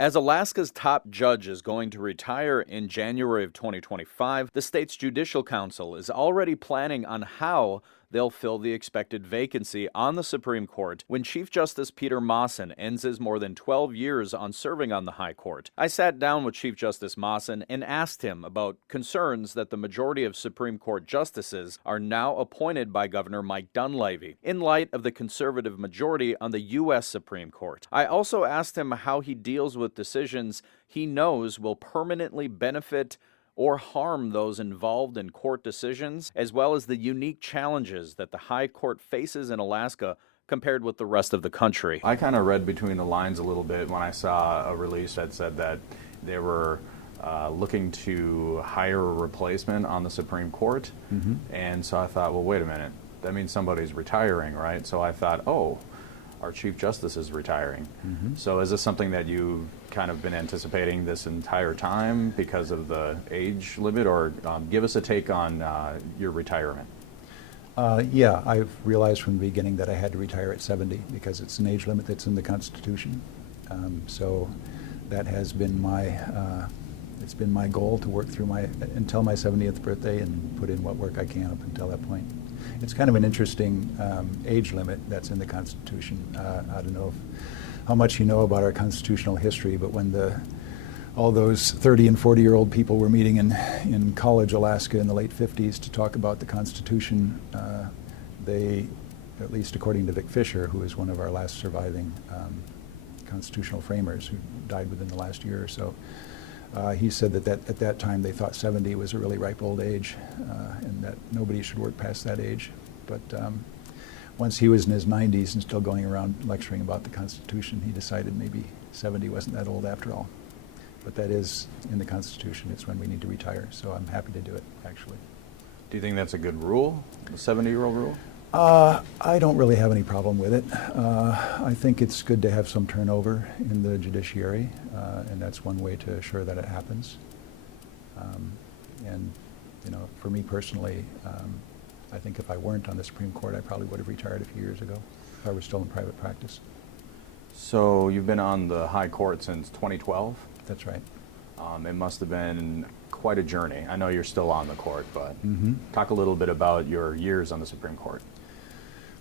As Alaska's top judge is going to retire in January of 2025, the state's Judicial Council is already planning on how they'll fill the expected vacancy on the Supreme Court when Chief Justice Peter Maassen ends his more than 12 years on serving on the High Court. I sat down with Chief Justice Maassen and asked him about concerns that the majority of Supreme Court justices are now appointed by Governor Mike Dunleavy in light of the conservative majority on the U.S. Supreme Court. I also asked him how he deals with decisions he knows will permanently benefit or harm those involved in court decisions, as well as the unique challenges that the High Court faces in Alaska compared with the rest of the country. I kind of read between the lines a little bit when I saw a release that said that they were looking to hire a replacement on the Supreme Court. And so I thought, well, wait a minute, that means somebody's retiring, right? So I thought, oh, our Chief Justice is retiring. So is this something that you've kind of been anticipating this entire time because of the age limit, or give us a take on your retirement? Yeah, I've realized from the beginning that I had to retire at 70 because it's an age limit that's in the Constitution. So that has been it's been my goal to work through until my 70th birthday and put in what work I can up until that point. It's kind of an interesting age limit that's in the Constitution. I don't know how much you know about our constitutional history, but when all those 30 and 40-year-old people were meeting in College, Alaska in the late 50s to talk about the Constitution, they, at least according to Vic Fisher, who is one of our last surviving constitutional framers who died within the last year or so, he said that at that time they thought 70 was a really ripe old age and that nobody should work past that age. But once he was in his 90s and still going around lecturing about the Constitution, he decided maybe 70 wasn't that old after all. But that is in the Constitution. It's when we need to retire. So I'm happy to do it, actually. Do you think that's a good rule, the 70-year-old rule? I don't really have any problem with it. I think it's good to have some turnover in the judiciary, and that's one way to assure that it happens. And, you know, for me personally, I think if I weren't on the Supreme Court, I probably would have retired a few years ago if I were still in private practice. So you've been on the High Court since 2012? That's right. It must have been quite a journey. I know you're still on the court, but talk a little bit about your years on the Supreme Court.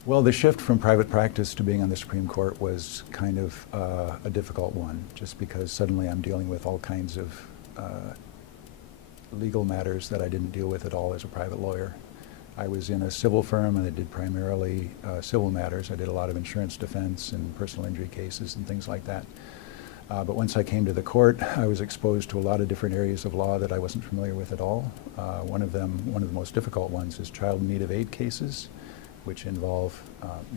Well, the shift from private practice to being on the Supreme Court was kind of a difficult one, just because suddenly I'm dealing with all kinds of legal matters that I didn't deal with at all as a private lawyer. I was in a civil firm and I did primarily civil matters. I did a lot of insurance defense and personal injury cases and things like that. But once I came to the court, I was exposed to a lot of different areas of law that I wasn't familiar with at all. One of the most difficult ones is child in need of aid cases, which involve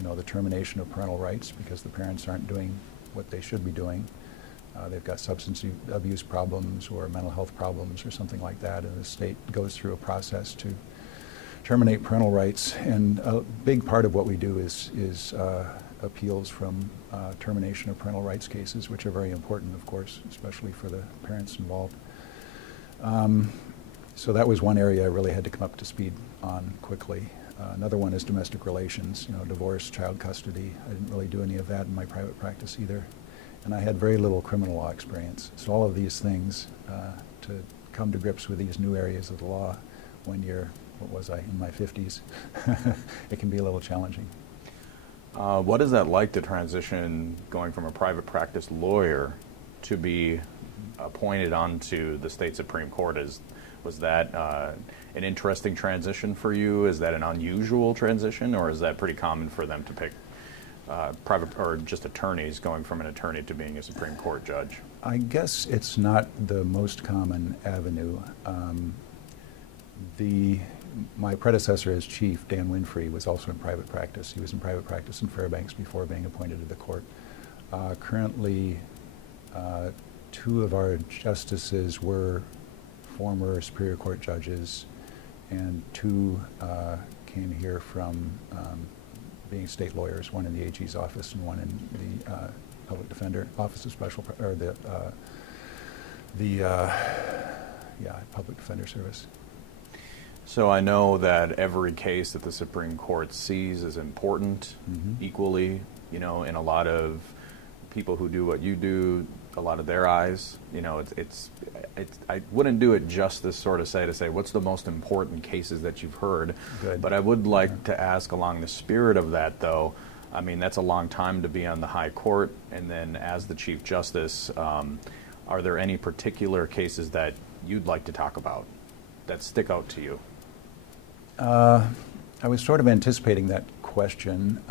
the termination of parental rights because the parents aren't doing what they should be doing. They've got substance abuse problems or mental health problems or something like that, and the state goes through a process to terminate parental rights. And a big part of what we do is appeals from termination of parental rights cases, which are very important, of course, especially for the parents involved. So that was one area I really had to come up to speed on quickly. Another one is domestic relations, divorce, child custody. I didn't really do any of that in my private practice either. And I had very little criminal law experience. So all of these things, to come to grips with these new areas of the law when you're, in my 50s, it can be a little challenging. What is that like to transition going from a private practice lawyer to be appointed onto the state Supreme Court? Was that an interesting transition for you? Is that an unusual transition, or is that pretty common for them to pick private or just attorneys going from an attorney to being a Supreme Court judge? I guess it's not the most common avenue. My predecessor as chief, Dan Winfrey, was also in private practice. He was in private practice in Fairbanks before being appointed to the court. Currently, two of our justices were former Superior Court judges, and two came here from being state lawyers, one in the AG's office and one in the Public Defender Office of Special, or the Public Defender Service. So I know that every case that the Supreme Court sees is important equally, and a lot of people who do what you do a lot of their eyes. You know, I wouldn't do it justice to say what's the most important cases that you've heard. Good. But I would like to ask, along the spirit of that, though. I mean, that's a long time to be on the high court, and then as the Chief Justice, are there any particular cases that you'd like to talk about that stick out to you? I was sort of anticipating that question,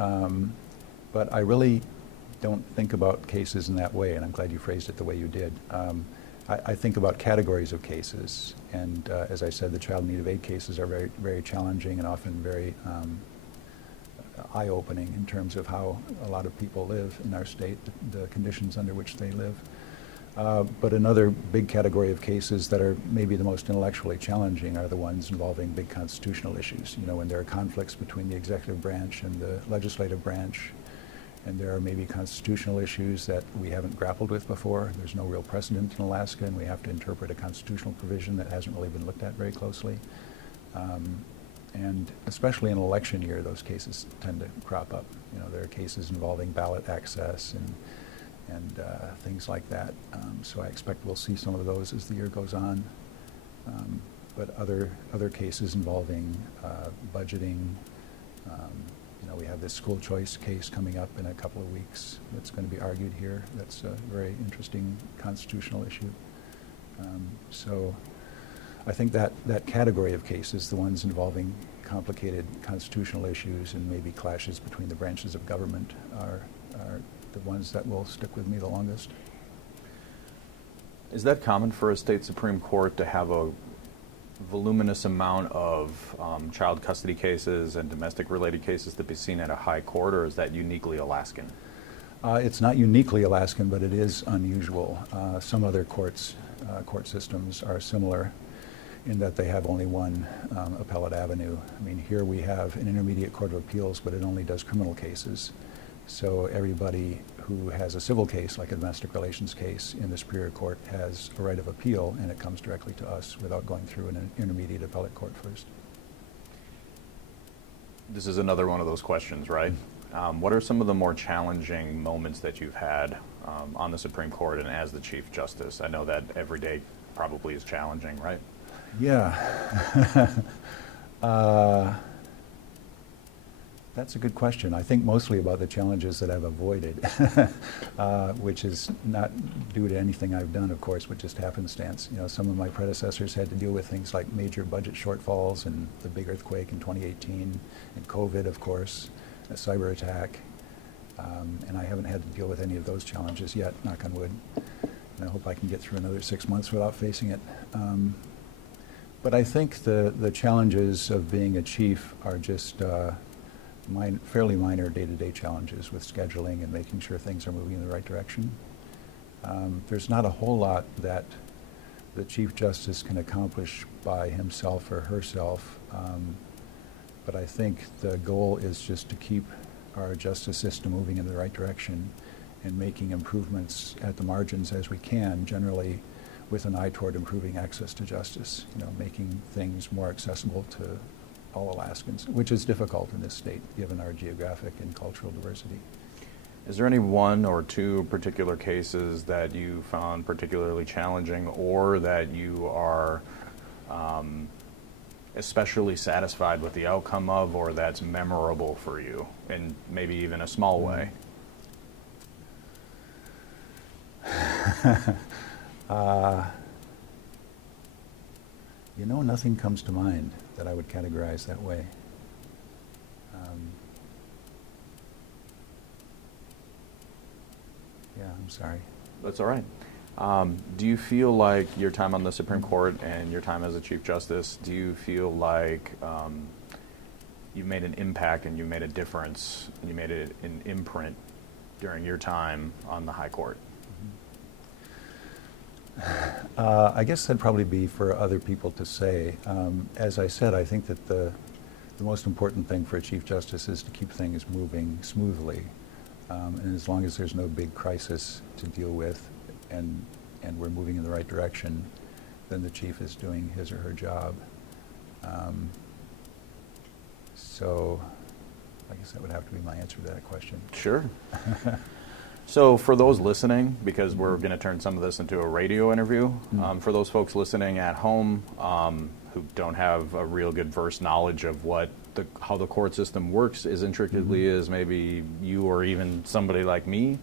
but I really don't think about cases in that way, and I'm glad you phrased it the way you did. I think about categories of cases, and as I said, the child in need of aid cases are very, very challenging and often very eye-opening in terms of how a lot of people live in our state, the conditions under which they live. But another big category of cases that are maybe the most intellectually challenging are the ones involving big constitutional issues. You know, when there are conflicts between the executive branch and the legislative branch, and there are maybe constitutional issues that we haven't grappled with before. There's no real precedent in Alaska, and we have to interpret a constitutional provision that hasn't really been looked at very closely. And especially in an election year, those cases tend to crop up. You know, there are cases involving ballot access and things like that. So I expect we'll see some of those as the year goes on. But other cases involving budgeting. You know, we have this school choice case coming up in a couple of weeks that's going to be argued here. That's a very interesting constitutional issue. So I think that category of cases, the ones involving complicated constitutional issues and maybe clashes between the branches of government, are the ones that will stick with me the longest. Is that common for a state Supreme Court to have a voluminous amount of child custody cases and domestic-related cases to be seen at a high court, or is that uniquely Alaskan? It's not uniquely Alaskan, but it is unusual. Some other court systems are similar in that they have only one appellate avenue. I mean, here we have an intermediate court of appeals, but it only does criminal cases. So everybody who has a civil case, like a domestic relations case, in the Superior Court has a right of appeal, and it comes directly to us without going through an intermediate appellate court first. This is another one of those questions, right? What are some of the more challenging moments that you've had on the Supreme Court and as the Chief Justice? I know that every day probably is challenging, right? Yeah. That's a good question. I think mostly about the challenges that I've avoided, which is not due to anything I've done, of course, but just happenstance. You know, some of my predecessors had to deal with things like major budget shortfalls and the big earthquake in 2018, and COVID, of course, a cyber attack, and I haven't had to deal with any of those challenges yet, knock on wood. And I hope I can get through another 6 months without facing it. But I think the challenges of being a chief are just fairly minor day-to-day challenges with scheduling and making sure things are moving in the right direction. There's not a whole lot that the Chief Justice can accomplish by himself or herself, but I think the goal is just to keep our justice system moving in the right direction and making improvements at the margins as we can, generally with an eye toward improving access to justice, you know, making things more accessible to all Alaskans, which is difficult in this state, given our geographic and cultural diversity. Is there any one or two particular cases that you found particularly challenging, or that you are especially satisfied with the outcome of, or that's memorable for you in maybe even a small way? You know, nothing comes to mind that I would categorize that way. Yeah, I'm sorry. That's all right. Do you feel like your time on the Supreme Court and your time as a Chief Justice, do you feel like you made an impact and you made a difference, and you made an imprint during your time on the High Court? I guess that'd probably be for other people to say. As I said, I think that the most important thing for a Chief Justice is to keep things moving smoothly. And as long as there's no big crisis to deal with and we're moving in the right direction, then the Chief is doing his or her job. So I guess that would have to be my answer to that question. Sure. So for those listening, because we're going to turn some of this into a radio interview, for those folks listening at home who don't have a real good verse knowledge of how the court system works as intricately as maybe you or even somebody like me,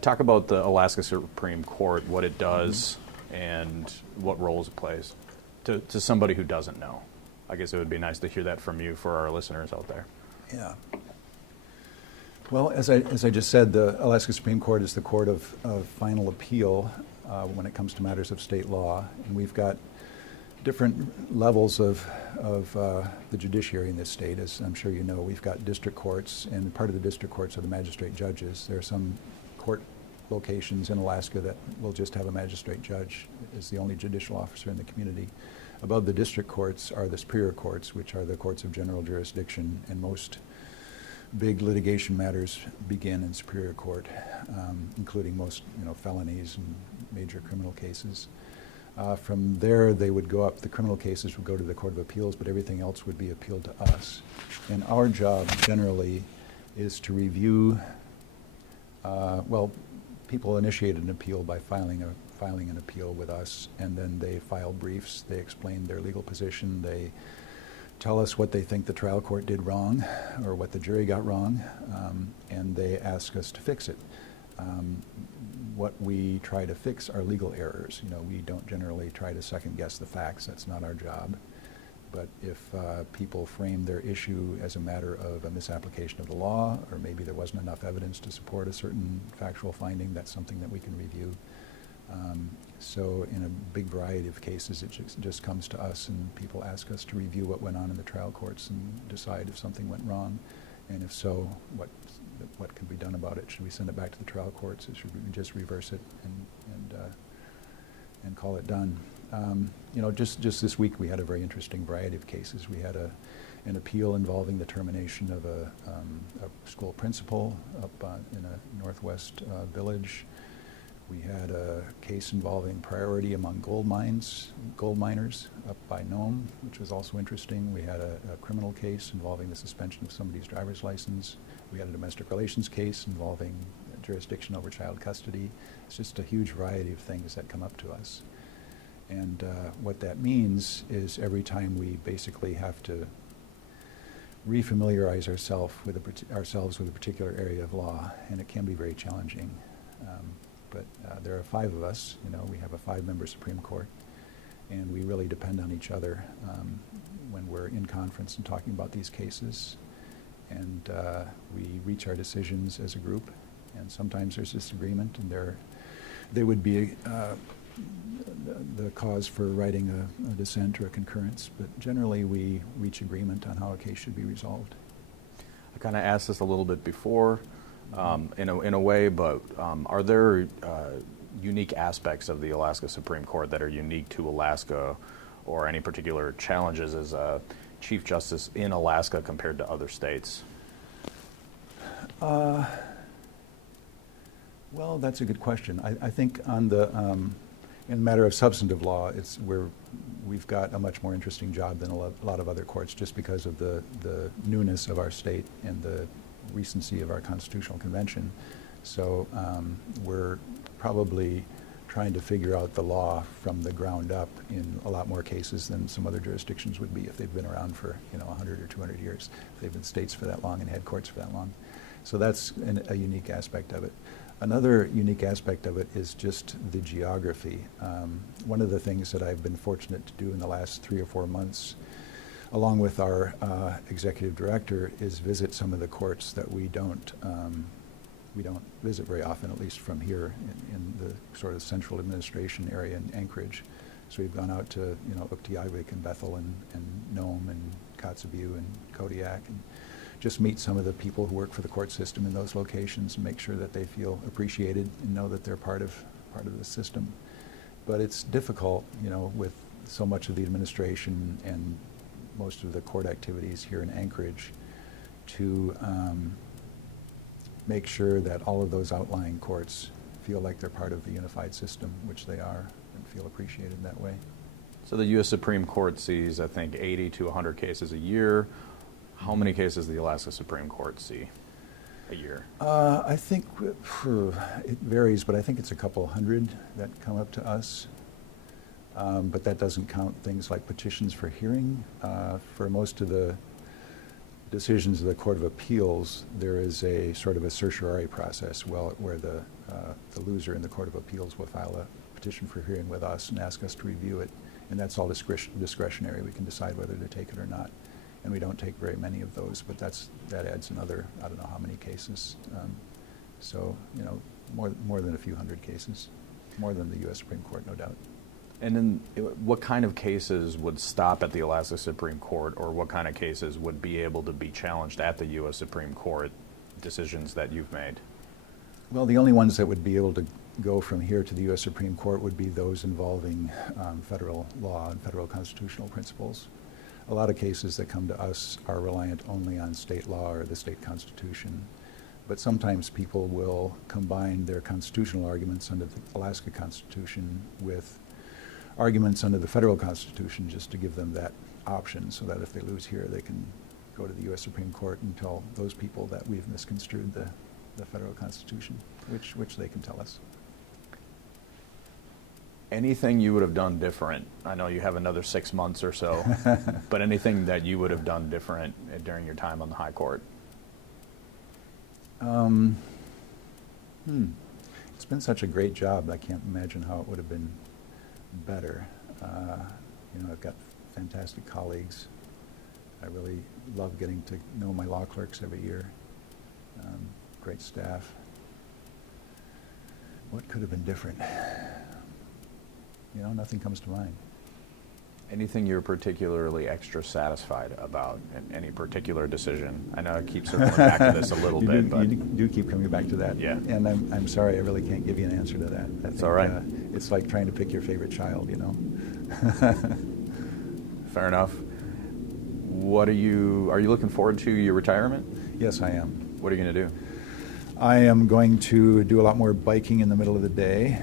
talk about the Alaska Supreme Court, what it does, and what roles it plays to somebody who doesn't know. I guess it would be nice to hear that from you for our listeners out there. Yeah. Well, as I just said, the Alaska Supreme Court is the court of final appeal when it comes to matters of state law, and we've got different levels of the judiciary in this state. As I'm sure you know, we've got district courts, and part of the district courts are the magistrate judges. There are some court locations in Alaska that will just have a magistrate judge as the only judicial officer in the community. Above the district courts are the superior courts, which are the courts of general jurisdiction, and most big litigation matters begin in superior court, including most felonies and major criminal cases. From there, they would go up. The criminal cases would go to the Court of Appeals, but everything else would be appealed to us. And our job generally is to review. People initiate an appeal by filing an appeal with us, and then they file briefs. They explain their legal position. They tell us what they think the trial court did wrong or what the jury got wrong, and they ask us to fix it. What we try to fix are legal errors. We don't generally try to second guess the facts. That's not our job. But if people frame their issue as a matter of a misapplication of the law, or maybe there wasn't enough evidence to support a certain factual finding, that's something that we can review. So in a big variety of cases, it just comes to us, and people ask us to review what went on in the trial courts and decide if something went wrong, and if so, what can be done about it. Should we send it back to the trial courts, or should we just reverse it and call it done? Just this week we had a very interesting variety of cases. We had an appeal involving the termination of a school principal up in a northwest village. We had a case involving priority among gold miners up by Nome, which was also interesting. We had a criminal case involving the suspension of somebody's driver's license. We had a domestic relations case involving jurisdiction over child custody. It's just a huge variety of things that come up to us. And what that means is every time we basically have to refamiliarize ourselves with a particular area of law, and it can be very challenging. But there are 5 of us. We have a 5-member Supreme Court, and we really depend on each other when we're in conference and talking about these cases. And we reach our decisions as a group, and sometimes there's disagreement, and there would be the cause for writing a dissent or a concurrence, but generally we reach agreement on how a case should be resolved. I kind of asked this a little bit before, in a way, but are there unique aspects of the Alaska Supreme Court that are unique to Alaska, or any particular challenges as a Chief Justice in Alaska compared to other states? Well, that's a good question. I think on the in the matter of substantive law, we've got a much more interesting job than a lot of other courts, just because of the newness of our state and the recency of our constitutional convention. So we're probably trying to figure out the law from the ground up in a lot more cases than some other jurisdictions would be if they've been around for 100 or 200 years, if they've been states for that long and had courts for that long. So that's a unique aspect of it. Another unique aspect of it is just the geography. One of the things that I've been fortunate to do in the last 3 or 4 months, along with our executive director, is visit some of the courts that we don't visit very often, at least from here in the sort of central administration area in Anchorage. So we've gone out to Uktiavik and Bethel and Nome and Kotzebue and Kodiak, and just meet some of the people who work for the court system in those locations and make sure that they feel appreciated and know that they're part of the system. But it's difficult, with so much of the administration and most of the court activities here in Anchorage, to make sure that all of those outlying courts feel like they're part of the unified system, which they are, and feel appreciated that way. So the U.S. Supreme Court sees, I think, 80 to 100 cases a year. How many cases does the Alaska Supreme Court see? a year? I think it varies, but I think it's a couple hundred that come up to us. But that doesn't count things like petitions for hearing. For most of the decisions of the Court of Appeals, there is a sort of a certiorari process where the loser in the Court of Appeals will file a petition for hearing with us and ask us to review it. And that's all discretionary. We can decide whether to take it or not. And we don't take very many of those, but that adds another, I don't know how many cases. So, you know, more than a few hundred cases, more than the U.S. Supreme Court, no doubt. And then what kind of cases would stop at the Alaska Supreme Court, or what kind of cases would be able to be challenged at the U.S. Supreme Court, decisions that you've made? Well, the only ones that would be able to go from here to the U.S. Supreme Court would be those involving federal law and federal constitutional principles. A lot of cases that come to us are reliant only on state law or the state constitution. But sometimes people will combine their constitutional arguments under the Alaska Constitution with arguments under the federal Constitution, just to give them that option, so that if they lose here, they can go to the U.S. Supreme Court and tell those people that we've misconstrued the federal Constitution, which they can tell us. Anything you would have done different? I know you have another 6 months or so, but anything that you would have done different during your time on the High Court? It's been such a great job, I can't imagine how it would have been better. You know, I've got fantastic colleagues. I really love getting to know my law clerks every year. Great staff. What could have been different? You know, nothing comes to mind. Anything you're particularly extra satisfied about in any particular decision? I know I keep circling back to this a little bit, but you do keep coming back to that. Yeah. And I'm sorry, I really can't give you an answer to that. That's all right. It's like trying to pick your favorite child, you know. Fair enough. Are you looking forward to your retirement? Yes, I am. What are you going to do? I am going to do a lot more biking in the middle of the day,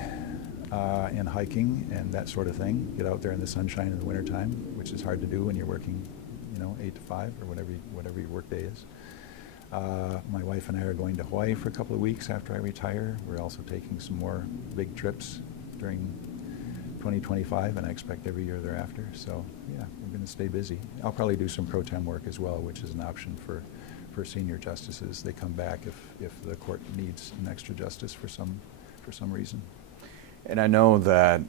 and hiking and that sort of thing. Get out there in the sunshine in the wintertime, which is hard to do when you're working, you know, 8 to 5 or whatever your work day is. My wife and I are going to Hawaii for a couple of weeks after I retire. We're also taking some more big trips during 2025, and I expect every year thereafter. So yeah, we're going to stay busy. I'll probably do some pro tem work as well, which is an option for senior justices. They come back if the court needs an extra justice for some reason. And I know that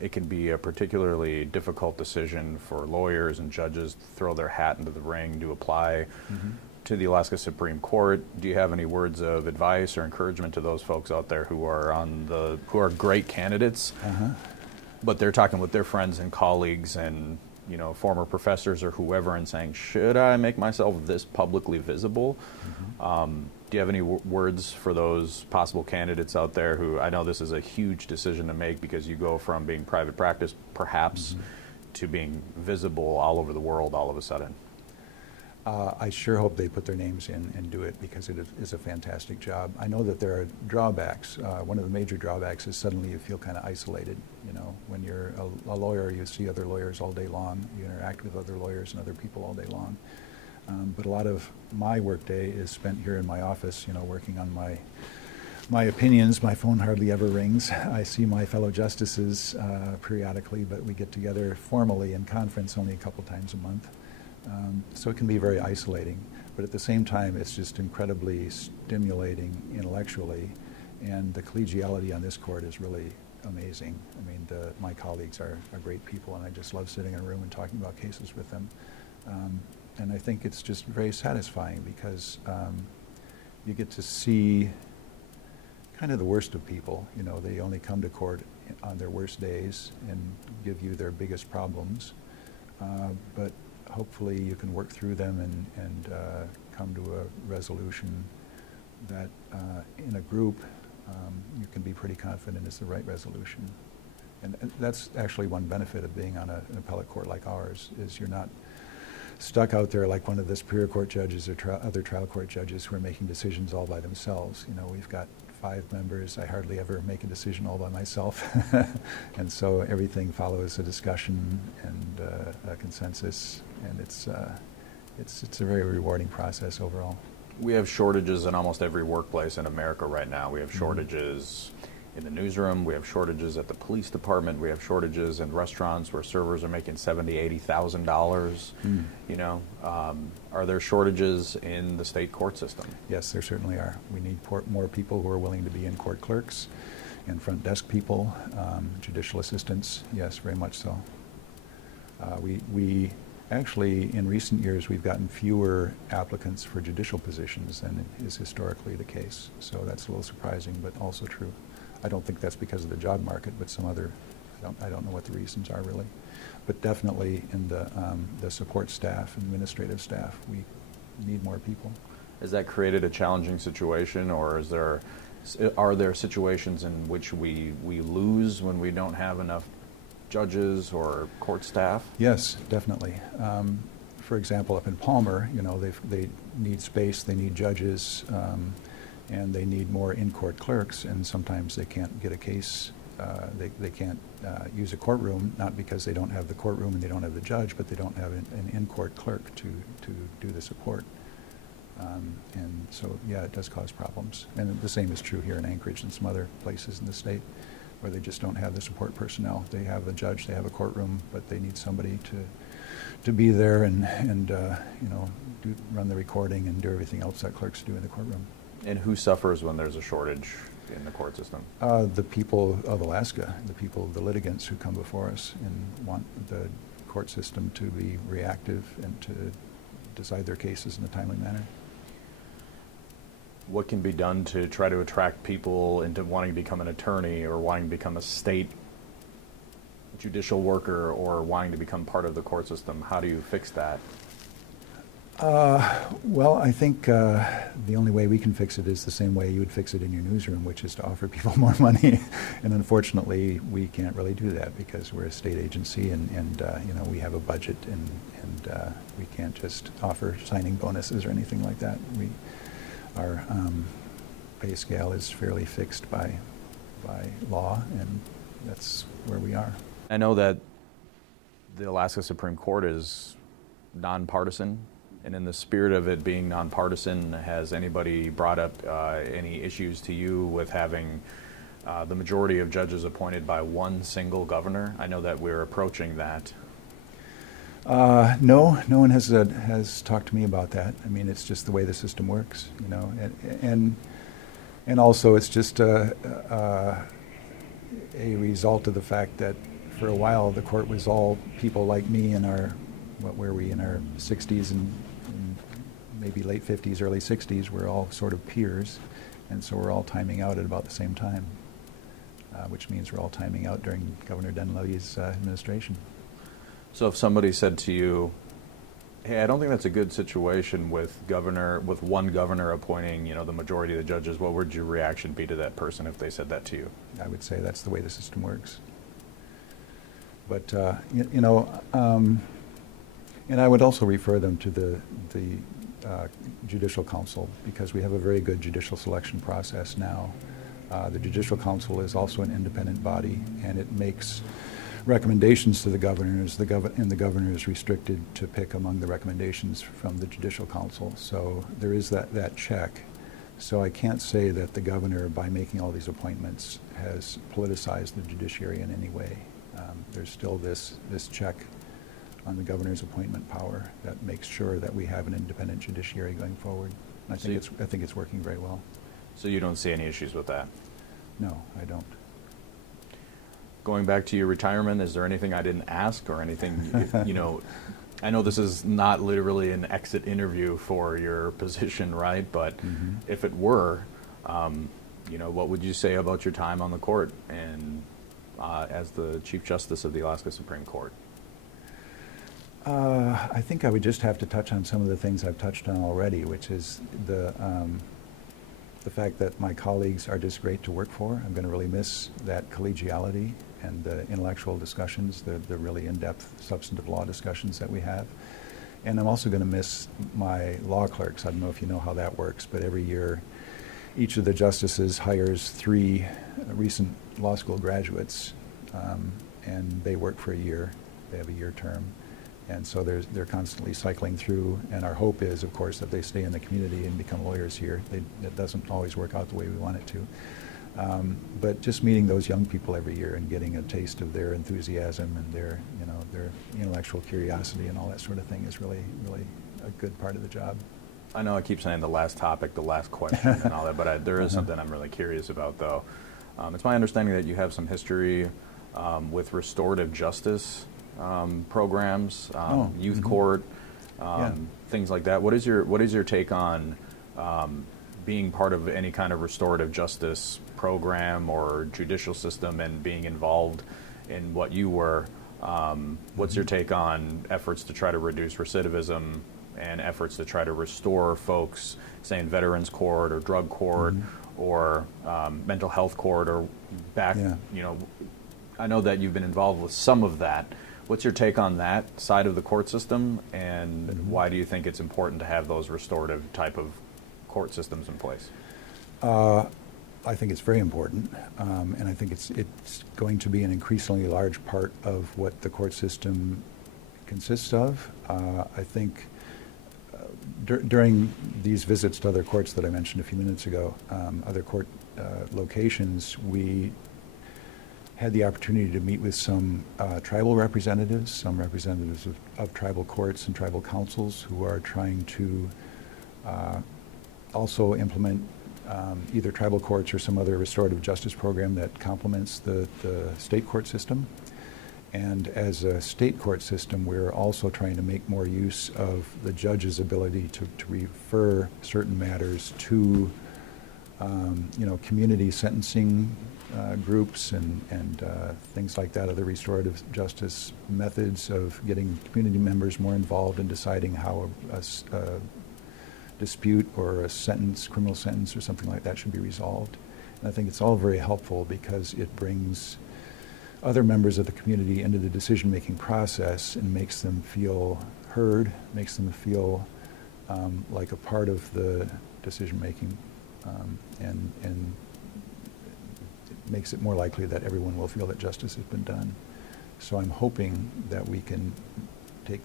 it can be a particularly difficult decision for lawyers and judges to throw their hat into the ring to apply to the Alaska Supreme Court. Do you have any words of advice or encouragement to those folks out there who are great candidates, but they're talking with their friends and colleagues and, you know, former professors or whoever, and saying, should I make myself this publicly visible? Do you have any words for those possible candidates out there who, I know this is a huge decision to make because you go from being private practice perhaps to being visible all over the world all of a sudden? I sure hope they put their names in and do it, because it is a fantastic job. I know that there are drawbacks. One of the major drawbacks is suddenly you feel kind of isolated. You know, when you're a lawyer, you see other lawyers all day long. You interact with other lawyers and other people all day long. But a lot of my workday is spent here in my office, you know, working on my opinions. My phone hardly ever rings. I see my fellow justices periodically, but we get together formally in conference only a couple times a month. So it can be very isolating, but at the same time it's just incredibly stimulating intellectually, and the collegiality on this court is really amazing. I mean, my colleagues are great people, and I just love sitting in a room and talking about cases with them. And I think it's just very satisfying because you get to see kind of the worst of people. You know, they only come to court on their worst days and give you their biggest problems, but hopefully you can work through them and come to a resolution that in a group you can be pretty confident is the right resolution. And that's actually one benefit of being on an appellate court like ours, is you're not stuck out there like one of the Superior Court judges or other trial court judges who are making decisions all by themselves. You know, we've got 5 members. I hardly ever make a decision all by myself. And so everything follows a discussion and a consensus, and it's a very rewarding process overall. We have shortages in almost every workplace in America right now. We have shortages in the newsroom. We have shortages at the police department. We have shortages in restaurants where servers are making $70,000, $80,000. You know, are there shortages in the state court system? Yes, there certainly are. We need more people who are willing to be in court clerks and front desk people, judicial assistants. Yes, very much so. We actually, in recent years, we've gotten fewer applicants for judicial positions than is historically the case. So that's a little surprising, but also true. I don't think that's because of the job market, but some other, I don't know what the reasons are really. But definitely in the support staff, administrative staff, we need more people. Has that created a challenging situation, or are there situations in which we lose when we don't have enough judges or court staff? Yes, definitely. For example, up in Palmer, you know, they need space, they need judges, and they need more in-court clerks, and sometimes they can't get a case, they can't use a courtroom, not because they don't have the courtroom and they don't have the judge, but they don't have an in-court clerk to do the support. And so, yeah, it does cause problems. And the same is true here in Anchorage and some other places in the state where they just don't have the support personnel. They have a judge, they have a courtroom, but they need somebody to be there and you know, run the recording and do everything else that clerks do in the courtroom. And who suffers when there's a shortage in the court system? The people of Alaska, the litigants who come before us and want the court system to be reactive and to decide their cases in a timely manner. What can be done to try to attract people into wanting to become an attorney or wanting to become a state judicial worker or wanting to become part of the court system? How do you fix that? Well, I think the only way we can fix it is the same way you would fix it in your newsroom, which is to offer people more money. And unfortunately, we can't really do that because we're a state agency and you know, we have a budget and we can't just offer signing bonuses or anything like that. Our pay scale is fairly fixed by law, and that's where we are. I know that the Alaska Supreme Court is nonpartisan, and in the spirit of it being nonpartisan, has anybody brought up any issues to you with having the majority of judges appointed by one single governor? I know that we're approaching that. No one has talked to me about that. I mean, it's just the way the system works, you know, and also it's just a result of the fact that for a while the court was all people like me in our, what were we, in our 60s and maybe late 50s, early 60s. We're all sort of peers, and so we're all timing out at about the same time, which means we're all timing out during Governor Dunleavy's administration. So if somebody said to you, hey, I don't think that's a good situation with one governor appointing, you know, the majority of the judges, what would your reaction be to that person if they said that to you? I would say that's the way the system works. But, you know, and I would also refer them to the Judicial Council, because we have a very good judicial selection process now. The Judicial Council is also an independent body, and it makes recommendations to the governors, and the governor is restricted to pick among the recommendations from the Judicial Council. So there is that check. So I can't say that the governor, by making all these appointments, has politicized the judiciary in any way. There's still this check on the governor's appointment power that makes sure that we have an independent judiciary going forward. And I think it's working very well. So you don't see any issues with that? No, I don't. Going back to your retirement, is there anything I didn't ask or anything, you know, I know this is not literally an exit interview for your position, right? But if it were, you know, what would you say about your time on the court and as the Chief Justice of the Alaska Supreme Court? I think I would just have to touch on some of the things I've touched on already, which is the fact that my colleagues are just great to work for. I'm going to really miss that collegiality and the intellectual discussions, the really in-depth substantive law discussions that we have. And I'm also going to miss my law clerks. I don't know if you know how that works, but every year each of the justices hires 3 recent law school graduates, and they work for a year. They have a year term. And so they're constantly cycling through, and our hope is, of course, that they stay in the community and become lawyers here. It doesn't always work out the way we want it to. But just meeting those young people every year and getting a taste of their enthusiasm and their intellectual curiosity and all that sort of thing is really, really a good part of the job. I know I keep saying the last topic, the last question and all that, but there is something I'm really curious about, though. It's my understanding that you have some history with restorative justice programs, youth court, things like that. What is your take on being part of any kind of restorative justice program or judicial system and being involved in what you were? What's your take on efforts to try to reduce recidivism and efforts to try to restore folks, say in veterans court or drug court or mental health court or back, I know that you've been involved with some of that. What's your take on that side of the court system, and why do you think it's important to have those restorative type of court systems in place? I think it's very important, and I think it's going to be an increasingly large part of what the court system consists of. I think during these visits to other courts that I mentioned a few minutes ago, other court locations, we had the opportunity to meet with some tribal representatives, some representatives of tribal courts and tribal councils who are trying to also implement either tribal courts or some other restorative justice program that complements the state court system. And as a state court system, we're also trying to make more use of the judge's ability to refer certain matters to community sentencing groups and things like that, other restorative justice methods of getting community members more involved in deciding how a dispute or a sentence, criminal sentence or something like that should be resolved. And I think it's all very helpful because it brings other members of the community into the decision-making process and makes them feel heard, makes them feel like a part of the decision-making, and it makes it more likely that everyone will feel that justice has been done. So I'm hoping that we can take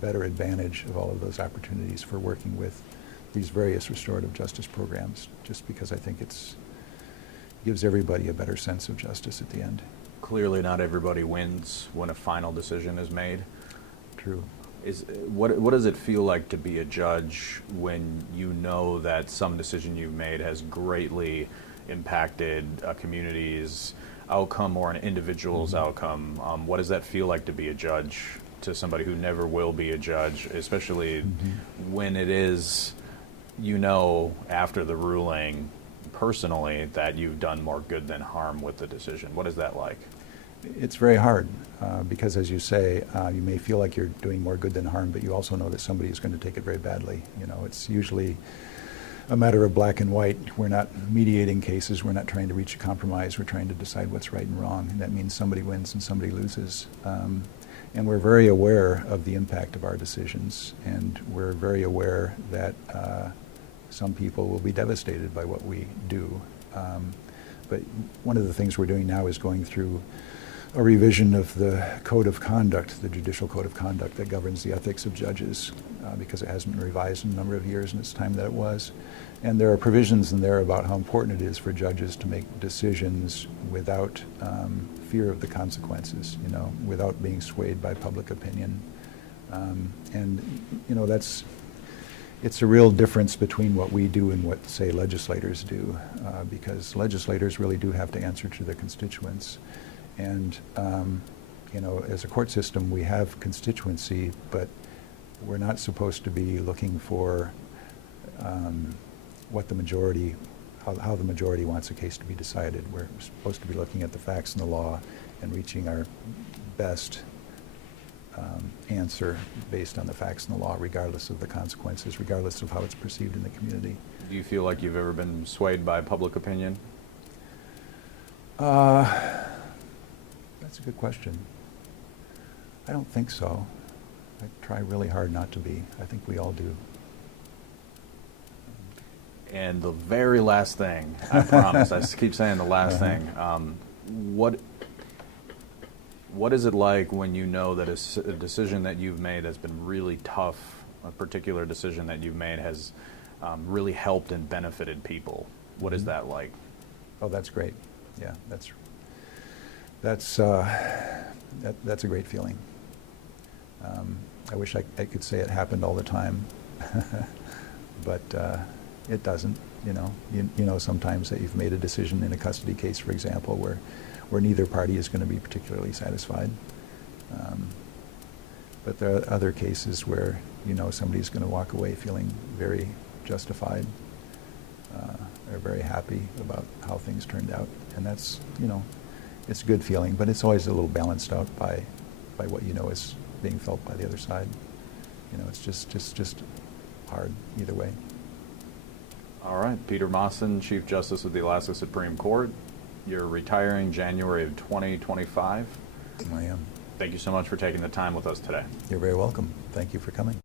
better advantage of all of those opportunities for working with these various restorative justice programs, just because I think it gives everybody a better sense of justice at the end. Clearly not everybody wins when a final decision is made. True. What does it feel like to be a judge when you know that some decision you've made has greatly impacted a community's outcome or an individual's outcome? What does that feel like to be a judge to somebody who never will be a judge, especially when it is, after the ruling personally that you've done more good than harm with the decision? What is that like? It's very hard because, as you say, you may feel like you're doing more good than harm, but you also know that somebody is going to take it very badly. It's usually a matter of black and white. We're not mediating cases. We're not trying to reach a compromise. We're trying to decide what's right and wrong. And that means somebody wins and somebody loses. And we're very aware of the impact of our decisions, and we're very aware that some people will be devastated by what we do. But one of the things we're doing now is going through a revision of the code of conduct, the judicial code of conduct that governs the ethics of judges, because it hasn't been revised in a number of years, and it's time that it was. And there are provisions in there about how important it is for judges to make decisions without fear of the consequences, without being swayed by public opinion. It's a real difference between what we do and what, say, legislators do, because legislators really do have to answer to their constituents. And, as a court system, we have constituency, but we're not supposed to be looking for what the majority, how the majority wants a case to be decided. We're supposed to be looking at the facts and the law and reaching our best answer based on the facts and the law, regardless of the consequences, regardless of how it's perceived in the community. Do you feel like you've ever been swayed by public opinion? That's a good question. I don't think so. I try really hard not to be. I think we all do. And the very last thing, I promise, I keep saying the last thing. What What is it like when you know that a decision that you've made that's been really tough, a particular decision that you've made has really helped and benefited people? What is that like? Oh, that's great. Yeah, that's a great feeling. I wish I could say it happened all the time, but it doesn't. You know sometimes that you've made a decision in a custody case, for example, where neither party is going to be particularly satisfied. But there are other cases where somebody's going to walk away feeling very justified, or very happy about how things turned out, and that's it's a good feeling. But it's always a little balanced out by what is being felt by the other side. It's just hard either way. All right, Peter Maassen, Chief Justice of the Alaska Supreme Court. You're retiring January of 2025. I am. Thank you so much for taking the time with us today. You're very welcome. Thank you for coming.